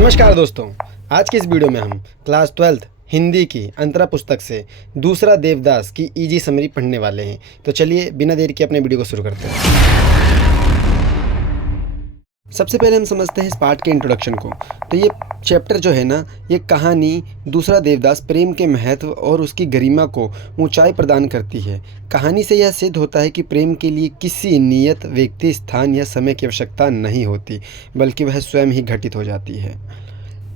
नमस्कार दोस्तों, आज की इस वीडियो में हम क्लास 12th हिंदी की अंतरा पुस्तक से दूसरा देवदास की इजी समरी पढ़ने वाले हैं। तो चलिए बिना देर के अपने वीडियो को शुरू करते हैं। सबसे पहले हम समझते हैं इस पार्ट के इंट्रोडक्शन को। तो ये चैप्टर जो है ना, ये कहानी दूसरा देवदास प्रेम के महत्व और उसकी गरिमा को ऊंचाई प्रदान करती है। कहानी से यह सिद्ध होता है कि प्रेम के लिए किसी नियत व्यक्ति, स्थान या समय की आवश्यकता नहीं होती, बल्कि वह स्वयं ही घटित हो जाती है।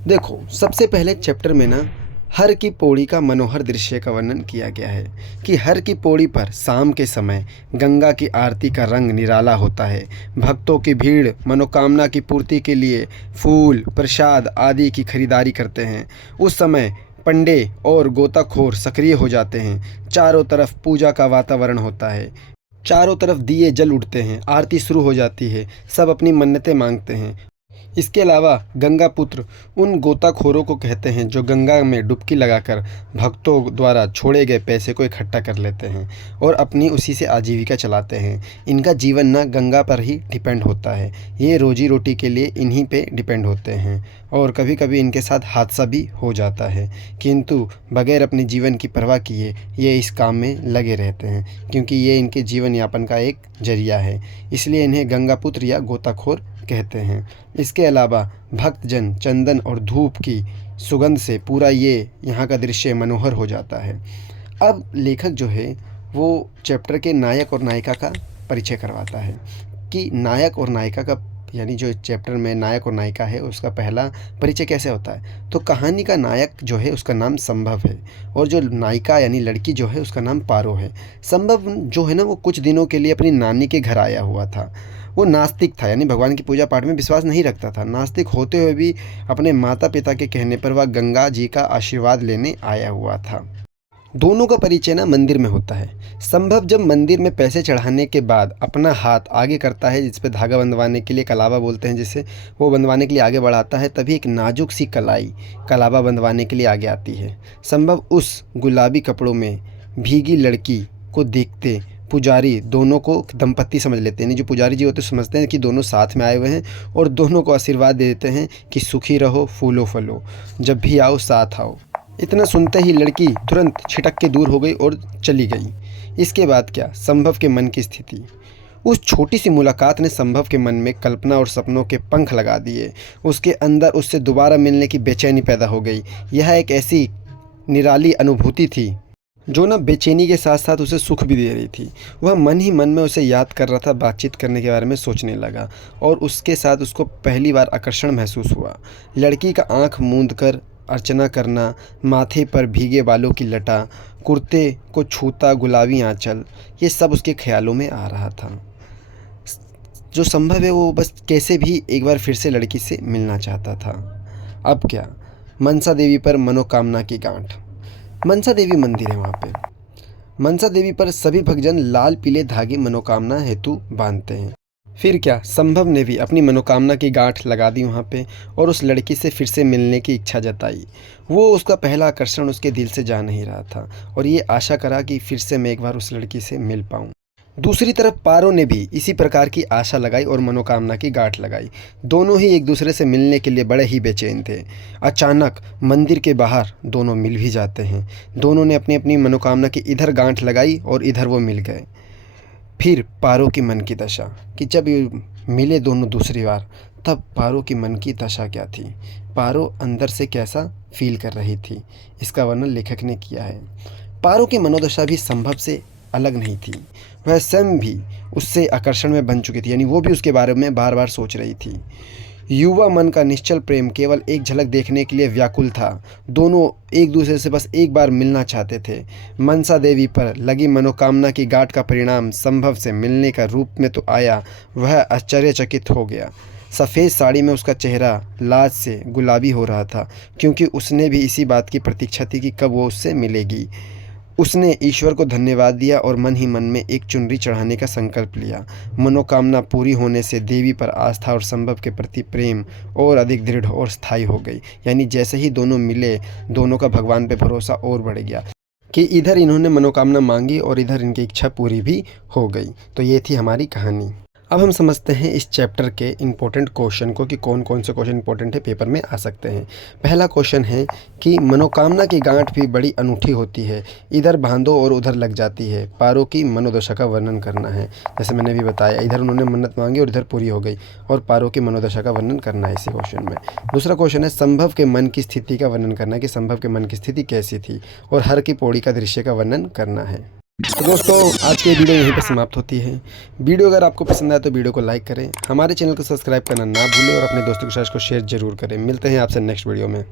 देखो, सबसे पहले चैप्टर में ना हर की पौड़ी का मनोहर दृश्य का वर्णन किया गया है कि हर की पौड़ी पर शाम के समय गंगा की आरती का रंग निराला होता है। भक्तों की भीड़ मनोकामना की पूर्ति के लिए फूल, प्रसाद आदि की खरीदारी करते हैं। उस समय पंडे और गोताखोर सक्रिय हो जाते हैं। चारों तरफ पूजा का वातावरण होता है। चारों तरफ दिए जल उठते हैं। आरती शुरू हो जाती है। सब अपनी मन्नतें मांगते हैं। इसके अलावा गंगा पुत्र उन गोताखोरों को कहते हैं जो गंगा में डुबकी लगाकर भक्तों द्वारा छोड़े गए पैसे को इकट्ठा कर लेते हैं और अपनी उसी से आजीविका चलाते हैं। इनका जीवन ना गंगा पर ही डिपेंड होता है। ये रोजी रोटी के लिए इन्हीं पे डिपेंड होते हैं और कभी कभी इनके साथ हादसा भी हो जाता है, किंतु बगैर अपने जीवन की परवाह किए ये इस काम में लगे रहते हैं, क्योंकि ये इनके जीवन यापन का एक जरिया है। इसलिए इन्हें गंगा पुत्र या गोताखोर कहते हैं। इसके अलावा भक्तजन चंदन और धूप की सुगंध से पूरा ये यहाँ का दृश्य मनोहर हो जाता है। अब लेखक जो है वो चैप्टर के नायक और नायिका का परिचय करवाता है कि नायक और नायिका का, यानी जो चैप्टर में नायक और नायिका है उसका पहला परिचय कैसे होता है। तो कहानी का नायक जो है उसका नाम संभव है और जो नायिका यानी लड़की जो है उसका नाम पारो है। संभव जो है ना वो कुछ दिनों के लिए अपनी नानी के घर आया हुआ था। वो नास्तिक था, यानी भगवान की पूजा पाठ में विश्वास नहीं रखता था। नास्तिक होते हुए भी अपने माता पिता के कहने पर वह गंगा जी का आशीर्वाद लेने आया हुआ था। दोनों का परिचय ना मंदिर में होता है। संभव जब मंदिर में पैसे चढ़ाने के बाद अपना हाथ आगे करता है, जिस पे धागा बंधवाने के लिए कलावा बोलते हैं, जिसे वो बंधवाने के लिए आगे बढ़ाता है, तभी एक नाजुक सी कलाई कलावा बंधवाने के लिए आगे आती है। संभव उस गुलाबी कपड़ों में भीगी लड़की को देखते पुजारी दोनों को दंपत्ति समझ लेते हैं। जो पुजारी जी होते समझते हैं कि दोनों साथ में आए हुए हैं और दोनों को आशीर्वाद दे देते हैं कि सुखी रहो, फूलो फलो, जब भी आओ साथ आओ। इतना सुनते ही लड़की तुरंत छिटक के दूर हो गई और चली गई। इसके बाद क्या, संभव के मन की स्थिति। उस छोटी सी मुलाकात ने संभव के मन में कल्पना और सपनों के पंख लगा दिए। उसके अंदर उससे दोबारा मिलने की बेचैनी पैदा हो गई। यह एक ऐसी निराली अनुभूति थी जो ना बेचैनी के साथ साथ उसे सुख भी दे रही थी। वह मन ही मन में उसे याद कर रहा था, बातचीत करने के बारे में सोचने लगा और उसके साथ उसको पहली बार आकर्षण महसूस हुआ। लड़की का आंख मूंद कर अर्चना करना, माथे पर भीगे बालों की लटा, कुर्ते को छूता गुलाबी आंचल, ये सब उसके ख्यालों में आ रहा था। जो संभव है वो बस कैसे भी एक बार फिर से लड़की से मिलना चाहता था। अब क्या, मनसा देवी पर मनोकामना की गांठ। मनसा देवी मंदिर है वहाँ पे। मनसा देवी पर सभी भक्तजन लाल पीले धागे मनोकामना हेतु बांधते हैं। फिर क्या, संभव ने भी अपनी मनोकामना की गांठ लगा दी वहाँ पे और उस लड़की से फिर से मिलने की इच्छा जताई। वो उसका पहला आकर्षण उसके दिल से जा नहीं रहा था और ये आशा करा कि फिर से मैं एक बार उस लड़की से मिल पाऊँ। दूसरी तरफ पारो ने भी इसी प्रकार की आशा लगाई और मनोकामना की गांठ लगाई। दोनों ही एक दूसरे से मिलने के लिए बड़े ही बेचैन थे। अचानक मंदिर के बाहर दोनों मिल भी जाते हैं। दोनों ने अपनी अपनी मनोकामना की इधर गांठ लगाई और इधर वो मिल गए। फिर पारो की मन की दशा कि जब ये मिले दोनों दूसरी बार, तब पारो की मन की दशा क्या थी, पारो अंदर से कैसा फील कर रही थी, इसका वर्णन लेखक ने किया है। पारो की मनोदशा भी संभव से अलग नहीं थी। वह स्वयं भी उससे आकर्षण में बन चुकी थी, यानी वो भी उसके बारे में बार बार सोच रही थी। युवा मन का निश्चल प्रेम केवल एक झलक देखने के लिए व्याकुल था। दोनों एक दूसरे से बस एक बार मिलना चाहते थे। मनसा देवी पर लगी मनोकामना की गांठ का परिणाम संभव से मिलने का रूप में तो आया। वह आश्चर्यचकित हो गया। सफ़ेद साड़ी में उसका चेहरा लाज से गुलाबी हो रहा था, क्योंकि उसने भी इसी बात की प्रतीक्षा थी कि कब वो उससे मिलेगी। उसने ईश्वर को धन्यवाद दिया और मन ही मन में एक चुनरी चढ़ाने का संकल्प लिया। मनोकामना पूरी होने से देवी पर आस्था और संभव के प्रति प्रेम और अधिक दृढ़ और स्थायी हो गई। यानी जैसे ही दोनों मिले, दोनों का भगवान पे भरोसा और बढ़ गया कि इधर इन्होंने मनोकामना मांगी और इधर इनकी इच्छा पूरी भी हो गई। तो ये थी हमारी कहानी। अब हम समझते हैं इस चैप्टर के इम्पोर्टेंट क्वेश्चन को कि कौन कौन से क्वेश्चन इंपॉर्टेंट है, पेपर में आ सकते हैं। पहला क्वेश्चन है कि मनोकामना की गांठ भी बड़ी अनूठी होती है, इधर बांधो और उधर लग जाती है, पारो की मनोदशा का वर्णन करना है। जैसे मैंने भी बताया, इधर उन्होंने मन्नत मांगी और इधर पूरी हो गई, और पारो की मनोदशा का वर्णन करना है इसी क्वेश्चन में। दूसरा क्वेश्चन है संभव के मन की स्थिति का वर्णन करना है कि संभव के मन की स्थिति कैसी थी, और हर की पौड़ी का दृश्य का वर्णन करना है। तो दोस्तों, आज की वीडियो यहीं पर समाप्त होती है। वीडियो अगर आपको पसंद आए तो वीडियो को लाइक करें, हमारे चैनल को सब्सक्राइब करना ना भूलें और अपने दोस्तों के साथ इसको शेयर जरूर करें। मिलते हैं आपसे नेक्स्ट वीडियो में।